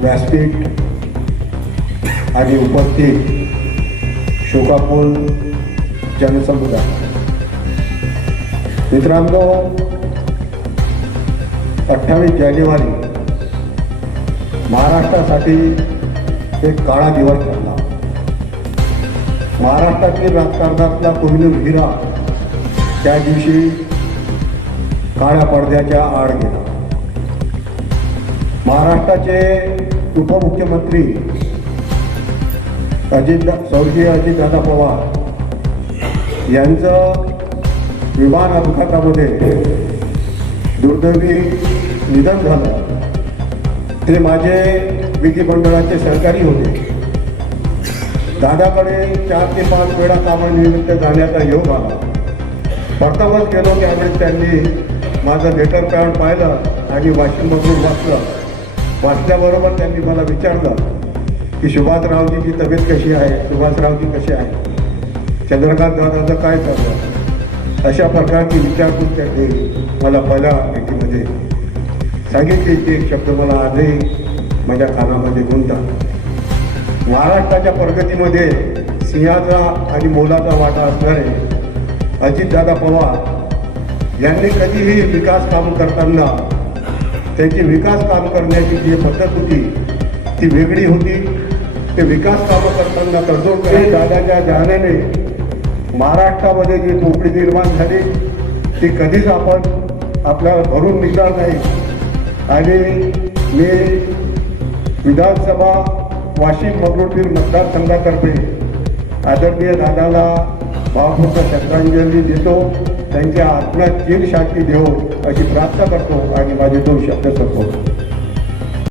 व्यासपीठ आणि उपस्थित शोकाकुल जनसमुदाय. मित्रांनो अठ्ठावीस जानेवारी महाराष्ट्रासाठी एक काळा दिवस ठरला. महाराष्ट्रातील राजकारणातला कोहिनूर हिरा त्या दिवशी काळ्या पडद्याच्या आड गेला. महाराष्ट्राचे उपमुख्यमंत्री अजित स्वर्गीय अजितदादा पवार यांचं विमान अपघातामध्ये दुर्दैवी निधन झालं. ते माझे विधिमंडळाचे सहकारी होते. दादाकडे चार ते पाच वेळा कामानिमित्त जाण्याचा योग आला. प्रथमच गेलो त्यावेळेस त्यांनी माझं लेटर पॅड पाहिलं आणि वाशिममधून वाचलं. वाचल्याबरोबर त्यांनी मला विचारलं की सुभाषरावजीची तब्येत कशी आहे? सुभाषरावजी कसे आहे चंद्रकांत दादाचं काय चाललं अशा प्रकारची विचारपूस त्यांनी मला पहिल्या भेटीमध्ये सांगितली ते एक शब्द मला आजही माझ्या कानामध्ये गुंतात महाराष्ट्राच्या प्रगतीमध्ये सिंहाचा आणि मोलाचा वाटा असणारे अजितदादा पवार यांनी कधीही विकास काम करताना त्यांची विकास काम करण्याची जी पद्धत होती ती वेगळी होती. ते विकास कामं करताना तडजोड दादाच्या जाण्याने महाराष्ट्रामध्ये जी पोकळी निर्माण झाली ती कधीच आपण आपल्याला भरून निघणार नाही. आणि मी विधानसभा वाशिम मंगरुळपीर मतदारसंघातर्फे आदरणीय दादाला भावपूर्ण श्रद्धांजली देतो त्यांच्या आत्म्यात चिरशांती देऊ अशी प्रार्थना करतो आणि माझे दोन शब्द संपवतो.